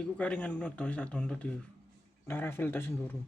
Iku karingan ngono to tak download iki. Laravel tak sendiri.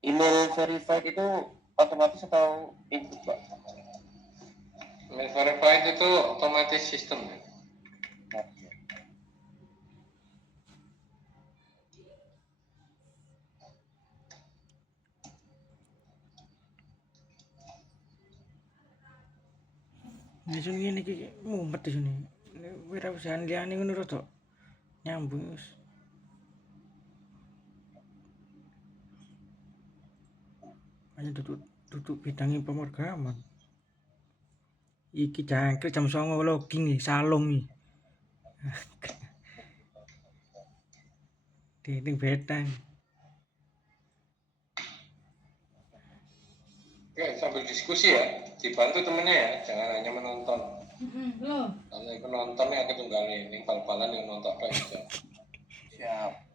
Email verified itu otomatis atau input, Pak? Email verified itu otomatis sistem ya. Nek sing ngene iki mumet di sini. Nek wirausahaan liyane ngono rada nyambung wis. Hanya duduk bidangnya pemrograman. Iki jangkrik jam 09.00 login nih, salom nih. Dinding betang. Oke, sambil diskusi ya, dibantu temennya ya, jangan hanya menonton. Loh. Kalau yang penontonnya aku tunggalin, yang bal-balan yang nonton apa aja. Siap.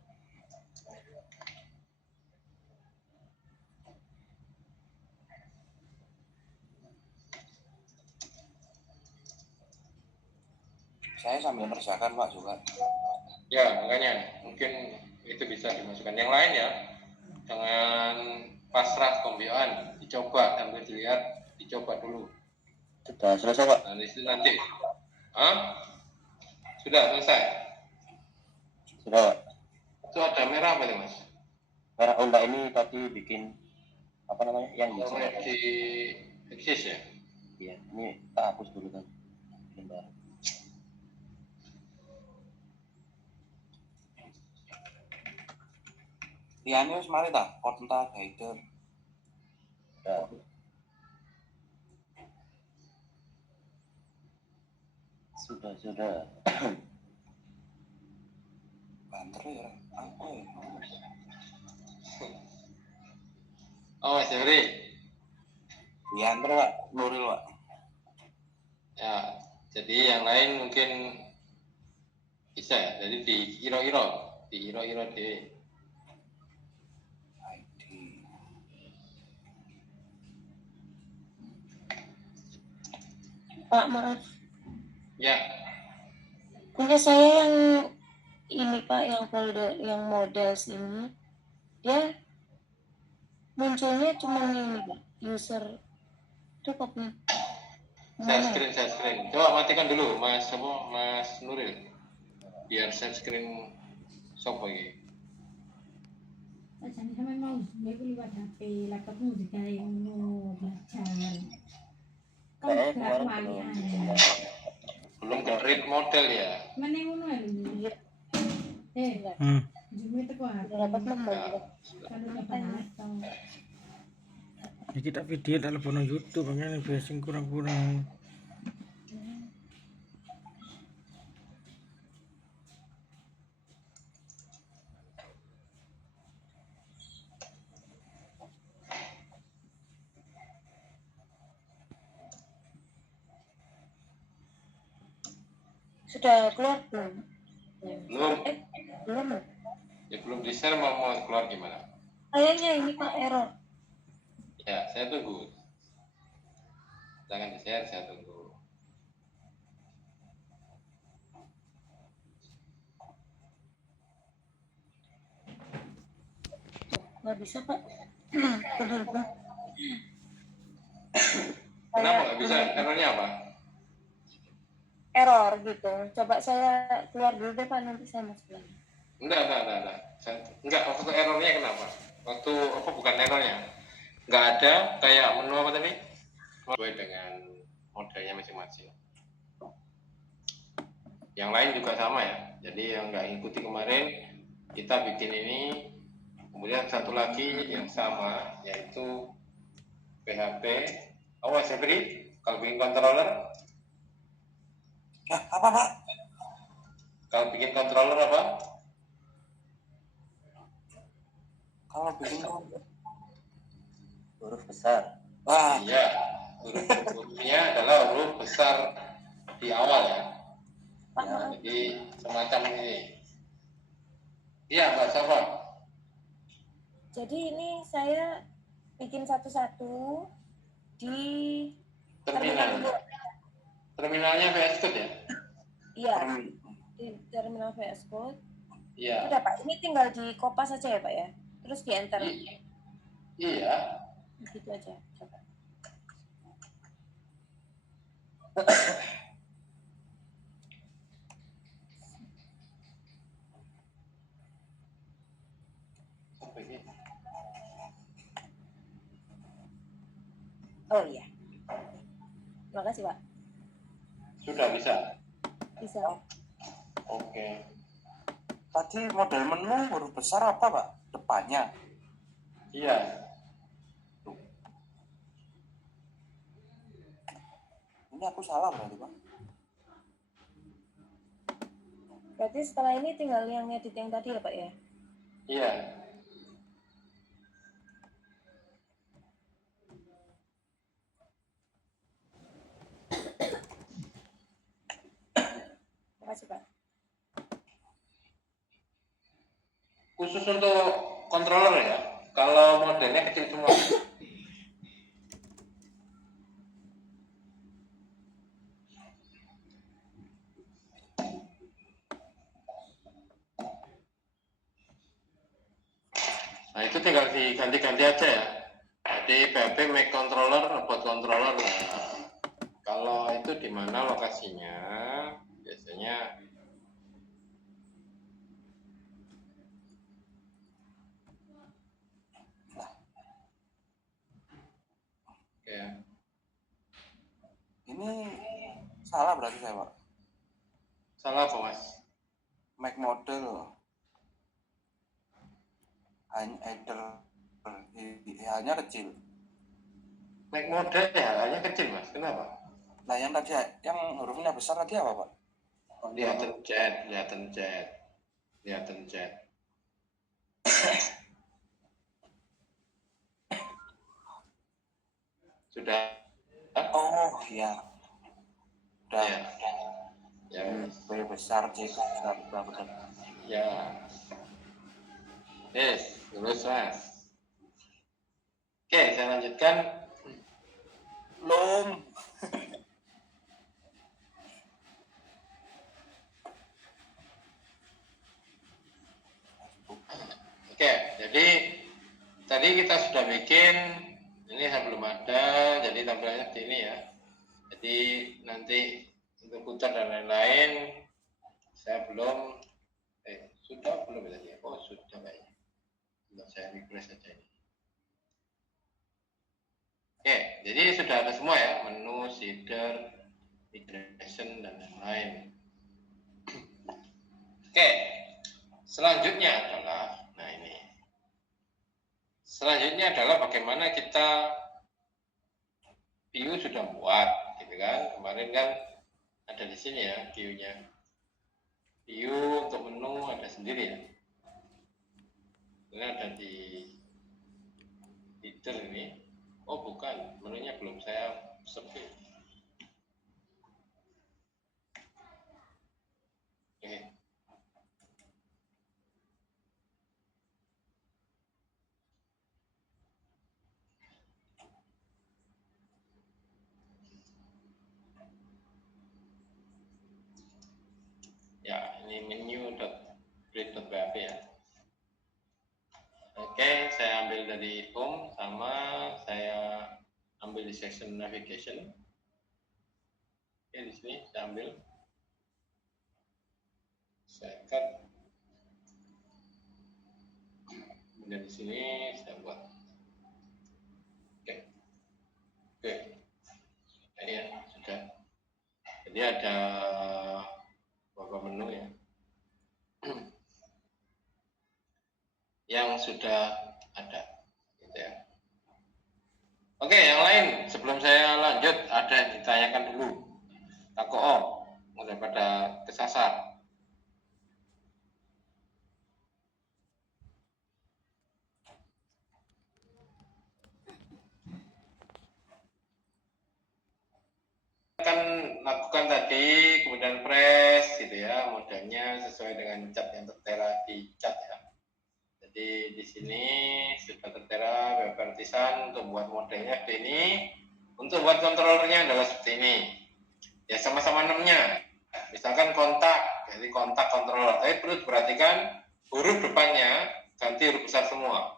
Saya sambil mengerjakan, Pak, juga. Ya, makanya mungkin itu bisa dimasukkan. Yang lain ya, jangan pasrah pembiayaan, dicoba sambil dilihat, dicoba dulu. Sudah selesai, Pak? Nanti. Hah? Sudah selesai? Sudah, Pak. Itu ada merah apa nih, Mas? Merah enggak, ini tadi bikin apa namanya? Yang bisa. Di eksis ya? Iya, ini tak hapus dulu kan. Bentar. Liane wis mari ta, kontak guide. Ya. Sudah. Banter ya, apa ya? Oh, Mas Jeffrey. Diantar, Pak, Nuril, Pak. Ya, jadi yang lain mungkin bisa ya. Jadi di iro-iro di ID. Pak, maaf. ya. Punya saya yang ini Pak, yang folder, yang models ini, dia munculnya cuma ini Pak, user itu copy. Share screen. Coba matikan dulu, Mas Nuril. Biar share screen sopo iki. Ajane sampean mau mbek liwat HP, laptopmu digawe ngono belajar. Saya Kan kemarin wali Belum ke read model ya. Meneh ngono lho. Jumlah teko HP. Dapat nomor Ya. gitu. Kan dapat laptop. Ya kita video telepon YouTube pengen basic kurang-kurang. Sudah keluar belum? Belum. Belum. Ya belum di share mau keluar gimana? Kayaknya ini Pak error. Ya, saya tunggu. Jangan di share, saya tunggu. Nggak bisa Pak. Kenapa nggak bisa? Errornya apa? Error gitu. Coba saya keluar dulu deh Pak, nanti saya masuk lagi. Enggak. Enggak, waktu errornya kenapa? Waktu apa bukan errornya? nggak ada kayak menu apa tadi? Sesuai dengan modelnya masing-masing. Yang lain juga sama ya. Jadi yang nggak ikuti kemarin, kita bikin ini. Kemudian satu lagi yang sama, yaitu PHP. Awas ya, Bri. Kalau bikin controller, Ya, apa Pak? kalau bikin controller apa? Kalau bikin Huruf besar. wah, Iya, hurufnya adalah huruf besar di awal ya. Pak, maaf. Jadi semacam ini. Iya, Mbak Safa. Jadi ini saya bikin satu-satu di Terminal. terminal. Terminalnya VS Code ya? Iya, di terminal VS Code. Iya. Udah Pak, ini tinggal di kopas saja ya Pak ya. Terus di enter. Iya. Gitu aja. Coba. Apa ini? Oh iya. Terima kasih Pak. Sudah bisa. Bisa. Oke. tadi model menu huruf besar apa Pak? Depannya. Iya. Ini aku salah berarti Pak. Berarti setelah ini tinggal yang edit yang tadi ya Pak ya? Iya. Terima kasih Pak. Khusus untuk controller ya. Kalau modelnya kecil semua. Nah itu tinggal diganti-ganti aja ya. Jadi PHP make controller, buat controller. Nah, kalau itu di mana lokasinya? Biasanya ya. Ini salah berarti saya Pak. Salah apa Mas? Make model. Header hanya kecil. Make model ya, hanya kecil Mas. Kenapa? Nah yang tadi yang hurufnya besar tadi apa Pak? Lihatan chat, lihatan chat, lihatan chat. Sudah? Oh iya. Udah. Ya. Ya. B besar C besar betul. Ya. Yes, lulus Mas. Oke, saya lanjutkan. Belum. Oke, jadi tadi kita sudah bikin, ini saya belum ada, jadi tampilannya seperti ini ya. Jadi nanti untuk putar dan lain-lain, saya belum, sudah belum ya tadi? Oh sudah kayaknya. Sudah saya refresh saja ini. Oke, jadi sudah ada semua ya, menu, shader, migration dan lain-lain. Oke, selanjutnya adalah, nah ini. Selanjutnya adalah bagaimana kita view sudah buat, gitu kan? Kemarin kan ada di sini ya view-nya. View untuk menu ada sendiri ya. Ini ada di header ini. Oh bukan, menunya belum saya sebut. Oke. Ya, ini menu.read.php ya. Oke, saya ambil dari home sama saya ambil di section navigation. Oke, di sini saya ambil. Saya cut. Kemudian di sini saya buat. Jadi ada beberapa menu ya yang sudah ada, gitu ya. Oke, yang lain sebelum saya lanjut ada yang ditanyakan dulu. Tako daripada kesasar. Akan lakukan tadi, kemudian press gitu ya, modelnya sesuai dengan cat yang tertera di cat ya. Jadi di sini sudah tertera web artisan untuk buat modelnya seperti ini. Untuk buat kontrolernya adalah seperti ini. Ya sama-sama namanya. Misalkan kontak, jadi kontak controller. Tapi perlu diperhatikan huruf depannya ganti huruf besar semua.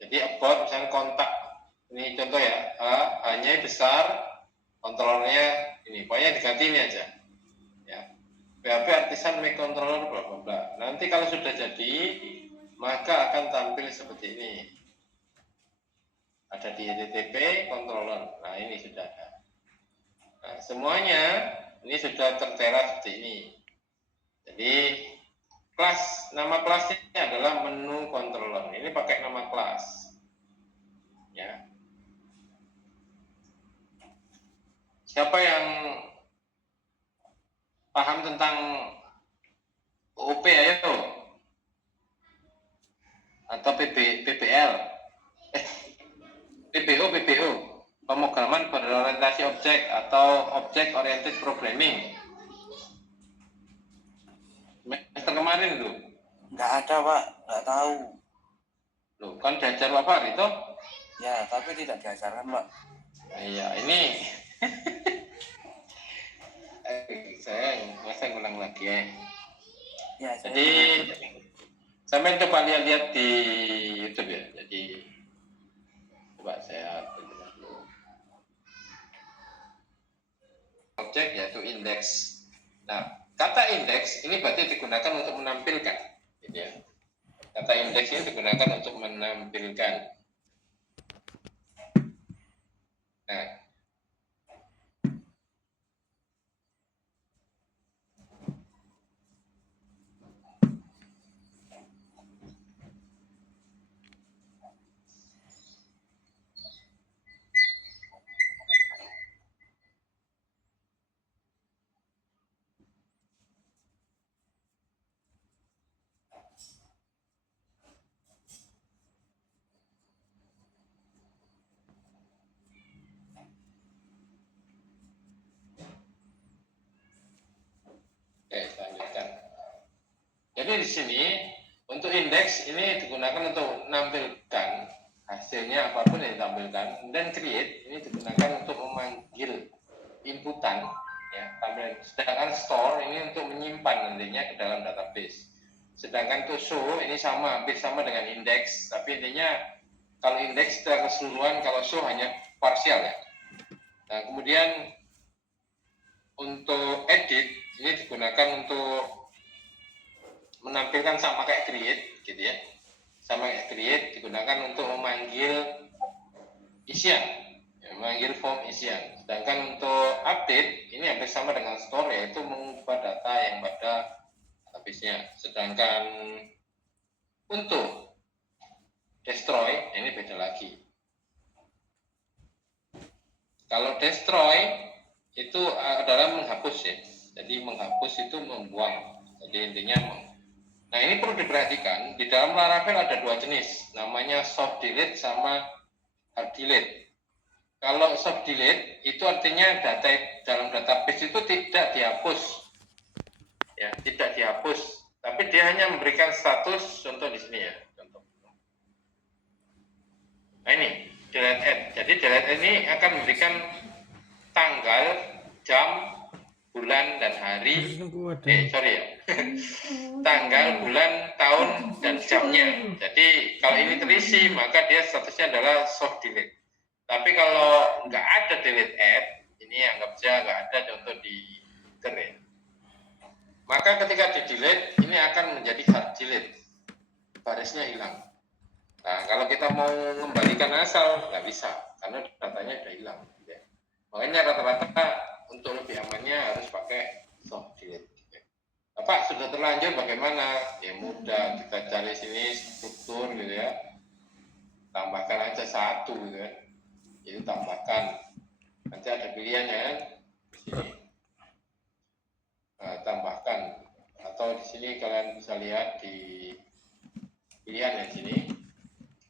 Jadi about misalnya kontak. Ini contoh ya, hanya besar, kontrolernya ini. Pokoknya diganti ini aja. Ya. PHP artisan make controller bla bla bla. Nanti kalau sudah jadi, maka akan tampil seperti ini. Ada di HTTP controller. Nah, ini sudah ada. Nah, semuanya ini sudah tertera seperti ini. Jadi kelas, nama kelasnya adalah menu controller. Ini pakai nama kelas. Ya. Siapa yang paham tentang OOP ayo? Atau PBL? PBO, pemrograman berorientasi objek atau object oriented programming. Semester kemarin itu? Nggak ada Pak, nggak tahu. Loh, kan diajar Bapak itu? Ya, tapi tidak diajarkan Pak. Iya, ini saya ulang lagi ya. Ya, Jadi sampai coba lihat di YouTube ya. Jadi coba saya tunjukkan dulu. Objek yaitu indeks. Nah, kata indeks ini berarti digunakan untuk menampilkan, gitu ya. Kata indeks ini digunakan untuk menampilkan. Nah, oke, lanjutkan. Jadi di sini untuk indeks ini digunakan untuk menampilkan hasilnya apapun yang ditampilkan, dan create ini digunakan untuk memanggil inputan ya, tampilan. Sedangkan store ini untuk menyimpan nantinya ke dalam database. Sedangkan untuk show ini sama, hampir sama dengan indeks, tapi intinya kalau indeks secara keseluruhan, kalau show hanya parsial ya. Nah, kemudian untuk edit ini digunakan untuk menampilkan sama kayak create gitu ya. Sama kayak create digunakan untuk memanggil isian, ya, memanggil form isian. Sedangkan untuk update ini hampir sama dengan store, yaitu mengubah data yang pada database-nya. Sedangkan untuk destroy ini beda lagi. Kalau destroy itu adalah menghapus ya. Jadi menghapus itu membuang. Jadi intinya nah ini perlu diperhatikan, di dalam Laravel ada dua jenis, namanya soft delete sama hard delete. Kalau soft delete itu artinya data dalam database itu tidak dihapus, ya tidak dihapus, tapi dia hanya memberikan status. Contoh di sini ya, contoh. Nah ini delete add. Jadi delete ini akan memberikan tanggal, jam, bulan dan hari. Sorry ya. Tanggal, bulan, tahun, dan jamnya. Jadi kalau ini terisi, maka dia statusnya adalah soft delete. Tapi kalau nggak ada delete add, ini anggap saja nggak ada, contoh di keren. Maka ketika di delete, ini akan menjadi hard delete. Barisnya hilang. Nah, kalau kita mau mengembalikan asal, nggak bisa, karena datanya sudah hilang. Ya. Makanya rata-rata untuk untuk lebih amannya harus pakai soft delete. Bapak sudah terlanjur bagaimana? Ya mudah, kita cari sini struktur gitu ya. Tambahkan aja 1 gitu ya. Itu tambahkan. Nanti ada pilihannya kan di sini. Nah, tambahkan, atau di sini kalian bisa lihat di pilihan yang sini.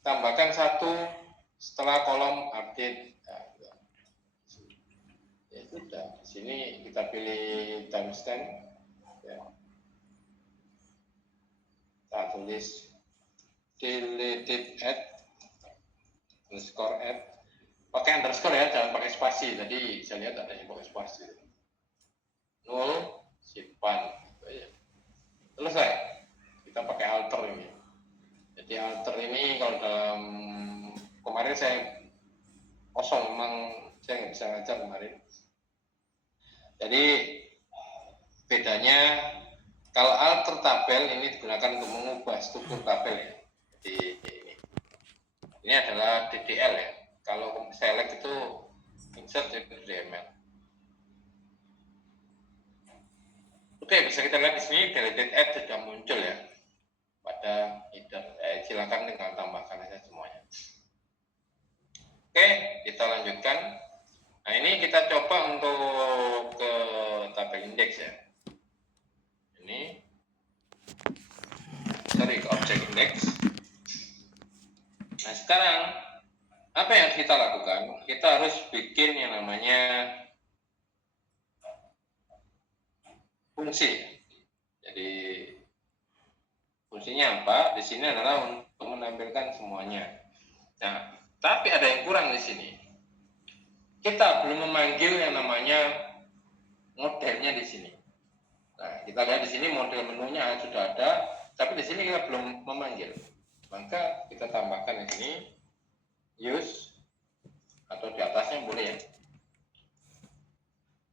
Tambahkan 1 setelah kolom update. Nah, ya sudah. Di sini kita pilih timestamp. Ya. Kita tulis deleted add underscore add, pakai underscore ya, jangan pakai spasi. Tadi saya lihat ada yang pakai spasi. 0 simpan. Selesai. Kita pakai alter ini. Jadi alter ini kalau dalam kemarin saya kosong, memang saya nggak bisa ngajar kemarin. Jadi bedanya kalau alter tabel ini digunakan untuk mengubah struktur tabel ya. Jadi ini adalah DDL ya. Kalau select itu insert itu DML. Oke, bisa kita lihat di sini deleted add sudah muncul ya pada header. Silakan tinggal tambahkan aja semuanya. Oke, kita lanjutkan. Nah ini kita coba untuk ke tabel indeks ya. Ini sorry, ke objek indeks. Nah sekarang apa yang harus kita lakukan? Kita harus bikin yang namanya fungsi. Jadi fungsinya apa? Di sini adalah untuk menampilkan semuanya. Nah, tapi ada yang kurang di sini. Kita belum memanggil yang namanya modelnya di sini. Nah, kita lihat di sini model menunya sudah ada, tapi di sini kita belum memanggil. Maka kita tambahkan di sini use, atau di atasnya boleh ya.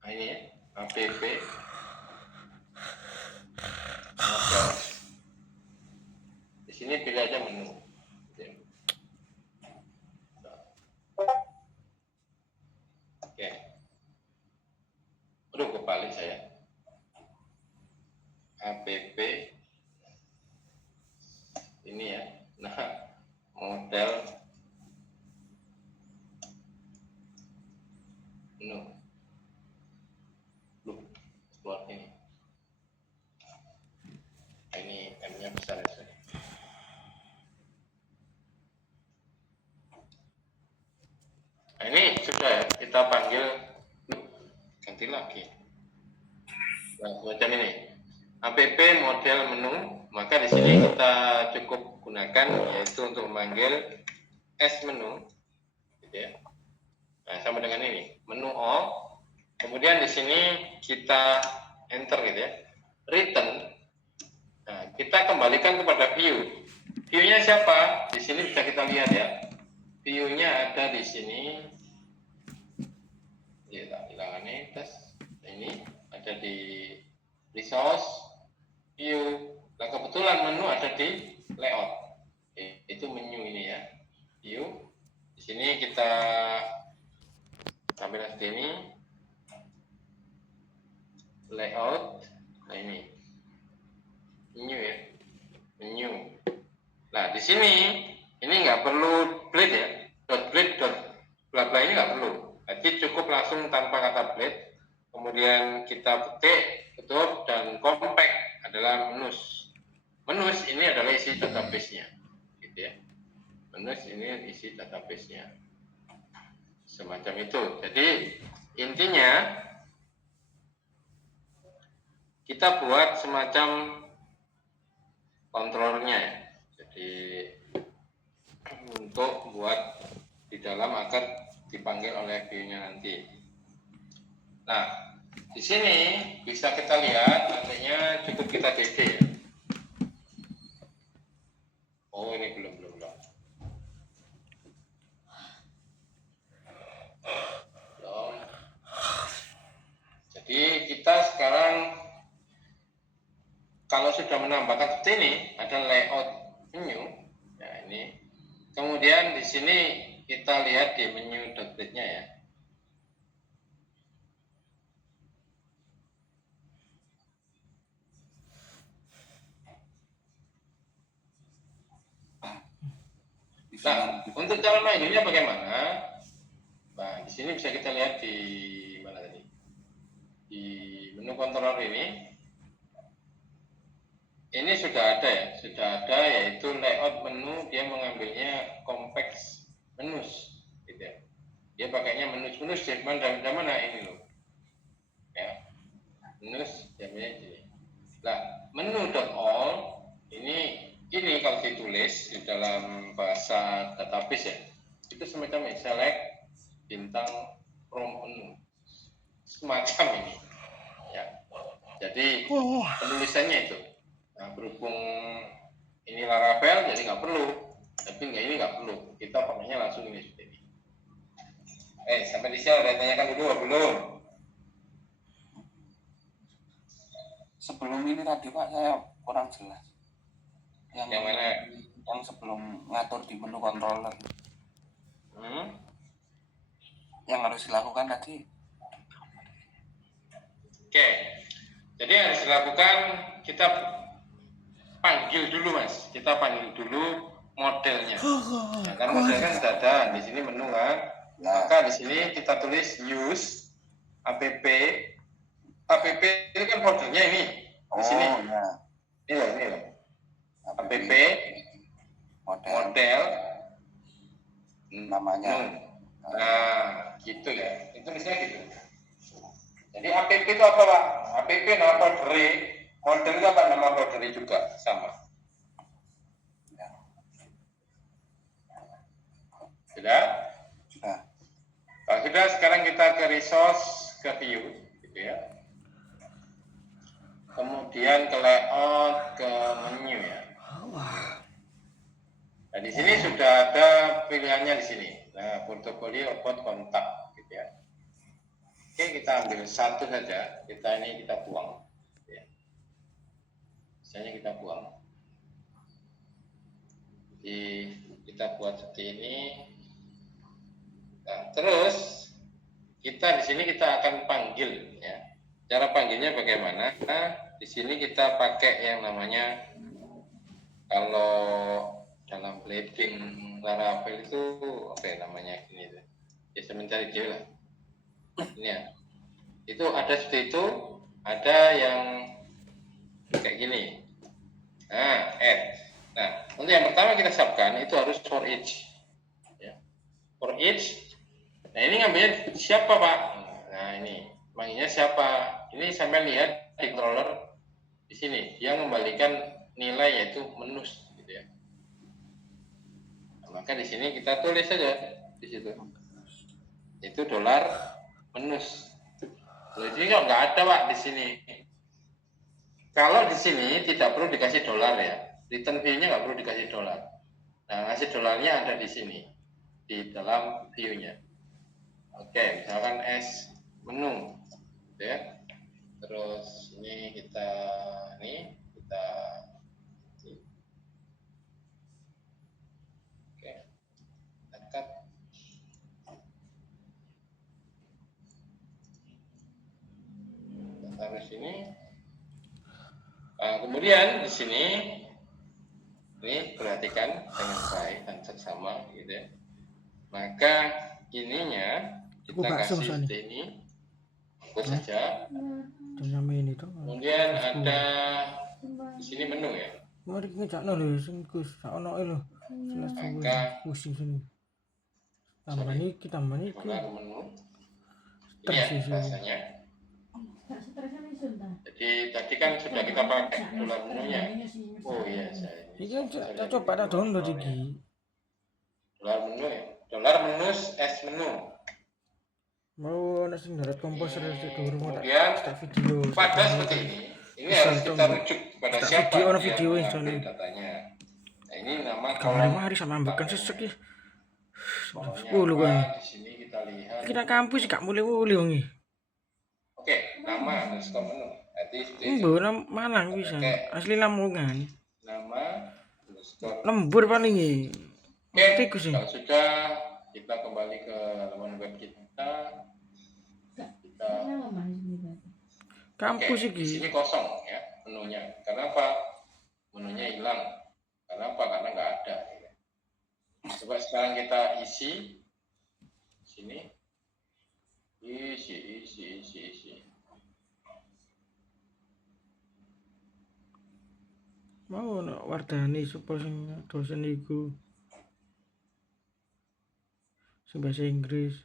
Nah ini ya, app model. Di sini pilih aja menu. Oke. Aduh, kebalik saya. App ini ya. Nah, model menu. Keluar ini. Ini M-nya besar ya. Nah, ini sudah ya, kita panggil, ganti lagi. Nah, macam ini. App model menu, maka di sini kita cukup gunakan yaitu untuk memanggil S menu, gitu ya. Nah, sama dengan ini, menu all. Kemudian di sini kita enter gitu ya. Return. Nah, kita kembalikan kepada view. View-nya siapa? Di sini bisa kita lihat ya. View-nya ada di sini. Ya, tak hilangan ini tes. Ini ada di resource, view. Nah, kebetulan menu ada di layout. Itu menu ini ya. View. Di sini kita sambil seperti ini. Layout. Nah, ini. Menu ya. Menu. Nah, di sini ini nggak perlu blade ya. .blade, bla bla ini nggak perlu. Jadi cukup langsung tanpa kata blade. Kemudian kita ketik tutup dan compact adalah menus. Menus ini adalah isi database-nya, gitu ya. Menus ini isi database-nya. Semacam itu. Jadi intinya kita buat semacam kontrolnya ya. Jadi untuk buat di dalam agar dipanggil oleh view-nya nanti. Nah, di sini bisa kita lihat nantinya cukup kita DD ya. Oh, ini belum. Jadi kita sekarang kalau sudah menambahkan seperti ini ada layout menu. Nah, ini. Kemudian di sini kita lihat di menu .blade-nya ya. Nah, untuk cara mainnya bagaimana? Nah, di sini bisa kita lihat di mana tadi? Di menu controller ini sudah ada ya, yaitu layout menu. Dia mengambilnya complex menus, gitu ya. Dia pakainya menus dari mana ini loh, ya, menus jamnya ini. Nah, menu.all ini kalau ditulis di dalam bahasa database ya, itu semacam select bintang from menu, semacam ini, ya. Jadi penulisannya itu. Nah, berhubung ini Laravel jadi nggak perlu, tapi ini nggak perlu, kita pakainya langsung ini seperti ini. Sampai di sini udah tanyakan dulu belum? Sebelum ini tadi Pak saya kurang jelas. Yang mana? Yang sebelum ngatur di menu controller. Yang harus dilakukan tadi. Oke. Jadi yang harus dilakukan, kita panggil dulu Mas. Kita panggil dulu modelnya. Nah, karena model kan sudah ada di sini menu kan. Maka di sini kita tulis use app. App itu kan foldernya ini. Di sini. Ya. Ini loh. App model namanya. Nah, gitu ya. Itu misalnya gitu. Jadi app itu apa Pak? App nama folder, model itu apa nama folder juga sama. Ya. Sudah? Sudah. Kalau sudah, sekarang kita ke resource, ke view, gitu ya. Kemudian ke layout, ke menu ya. Nah, di sini sudah ada pilihannya di sini. Nah, portofolio, report, kontak, gitu ya. Oke, kita ambil satu saja. Kita buang. Ya. Misalnya kita buang. Jadi kita buat seperti ini. Nah, terus kita di sini kita akan panggil ya. Cara panggilnya bagaimana? Nah, di sini kita pakai yang namanya, kalau dalam blading Laravel itu apa ya namanya ini? Ya saya mencari dia lah. Ini ya. Itu ada seperti itu, ada yang kayak gini. Nah, add. Nah, untuk yang pertama kita siapkan itu harus for each. Ya. For each. Nah, ini ngambilnya siapa Pak? Nah, ini manggilnya siapa? Ini sampai lihat di controller di sini. Dia mengembalikan nilai yaitu menus, gitu ya. Nah, maka di sini kita tulis saja di situ. Itu dolar menus. Jadi kok nggak ada Pak di sini. Kalau di sini tidak perlu dikasih dolar ya. Return view-nya nggak perlu dikasih dolar. Nah, ngasih dolarnya ada di sini di dalam view-nya. Oke, misalkan S menu, gitu ya. Terus ini kita oke, angkat. Kita taruh sini. Nah, kemudian di sini ini perhatikan dengan baik dan seksama, gitu ya. Maka ininya kita kasih seperti ini, fokus saja. Kemudian ada di sini menu ya. Mari ngejak lho sing Gus, sak ono lho. Maka pusing sini. Tambah niki menu. Ini ya rasanya. Jadi tadi kan sudah kita pakai dolar menunya. Oh iya, saya. Iki tak coba tak download iki. Dolar menu ya. Dolar menus S menu. Mau ana sing darat komposer Kemudian tak video. Pada seperti ini harus kita rujuk kepada siapa video, yang video mengambil datanya. Nah, ini nama Kamar kolom. mari sama ambekan sesek ya. Kolomnya 10 kan. apa? Di sini kita lihat. Kita kampus gak mulai-mulai wong iki. Oke, nama underscore menu. Nanti Mbok Malang bisa. Asli Lamongan. nama underscore. Lembur paling iki. Oke, Tikus sih. kalau sudah kita kembali ke halaman web kita. Kampus Oke, di iki. sini kosong ya menunya. Kenapa? Menunya hilang. Kenapa? Karena nggak ada. Coba isi sini, isi. Mau nak wardani supaya sing dosen iku sing bahasa Inggris,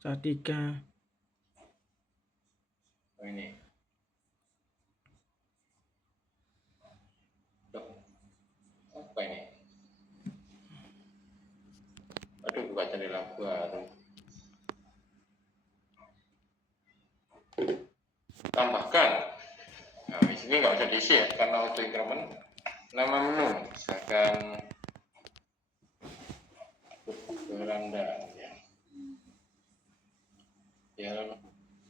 statika. Oh ini. Loh, apa ini? Aduh, buka cari lagu baru. Tambahkan. Nah, di sini nggak usah diisi ya, karena auto increment. Nama menu, misalkan beranda ya. Ya,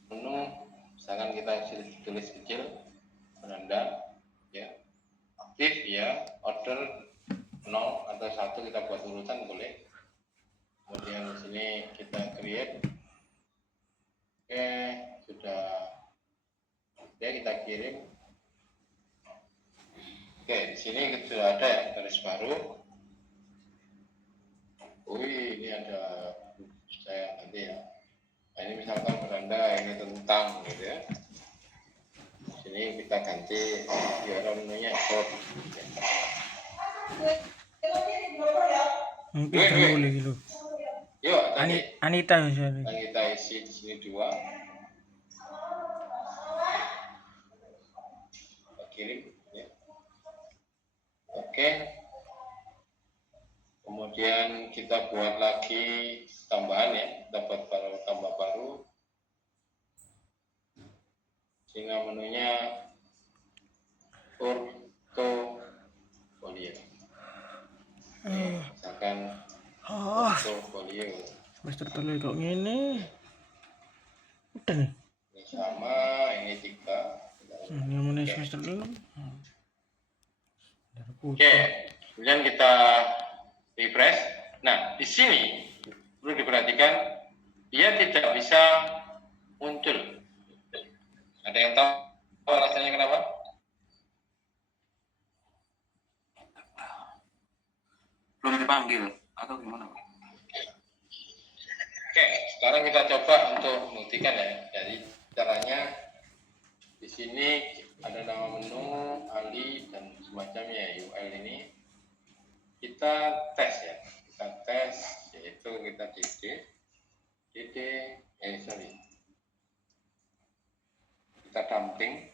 menu, misalkan kita tulis kecil, beranda, ya. Aktif ya, order 0 atau 1 kita buat urutan boleh. Kemudian di sini kita create. Oke, sudah. Ya, kita kirim. Oke, di sini sudah ada ya garis baru. Wih, ini ada saya nanti ya. Nah, ini misalkan beranda ini tentang gitu ya. Di sini kita ganti URL menunya export. Mungkin kamu boleh gitu. Yuk, tadi Anita misalnya. kita isi di sini 2. Kirim ya. Oke, kemudian kita buat lagi tambahan ya, dapat tambah baru sehingga menunya portfolio misalkan portfolio Semester telu kok ngene. Udah nih. ini sama, ini 3. Ini mana semester 6. Oke, kemudian kita refresh. Nah, di sini perlu diperhatikan dia tidak bisa muncul. Ada yang tahu alasannya kenapa? Belum dipanggil atau gimana? Oke, sekarang kita coba untuk membuktikan ya. Jadi caranya di sini ada nama menu, Ali dan semacamnya UL ini. Kita tes ya. Kita tes yaitu kita kita dumping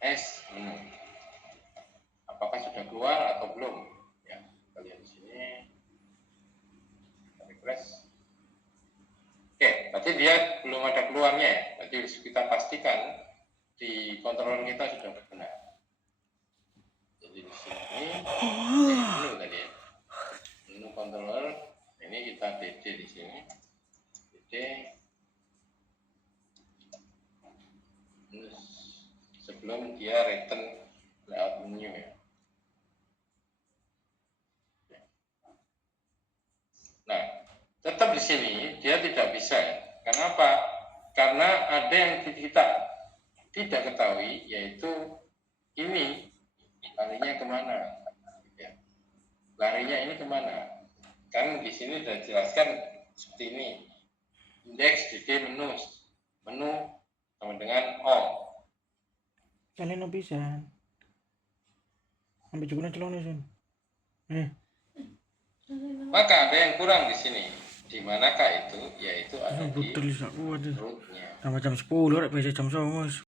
s menu. Apakah sudah keluar atau belum? Ya, kita lihat di sini. Kita refresh. Oke, berarti dia belum ada keluarnya ya. Berarti kita pastikan di controller kita sudah benar. Jadi di sini menu tadi ya. Menu controller ini kita dd di sini. dd sebelum dia return layout menu ya. Nah, tetap di sini dia tidak bisa ya. Kenapa? Karena ada yang kita tidak ketahui, yaitu ini larinya kemana? Ya. Larinya ini kemana? Kan di sini sudah jelaskan seperti ini. Indeks dd menu sama dengan all. Kalian no bisa. Sampai juga celone sun. Maka ada yang kurang di sini. Di manakah itu? Yaitu ada di Budel sak kuat. rootnya. Tambah jam 10 rek bisa jam 09.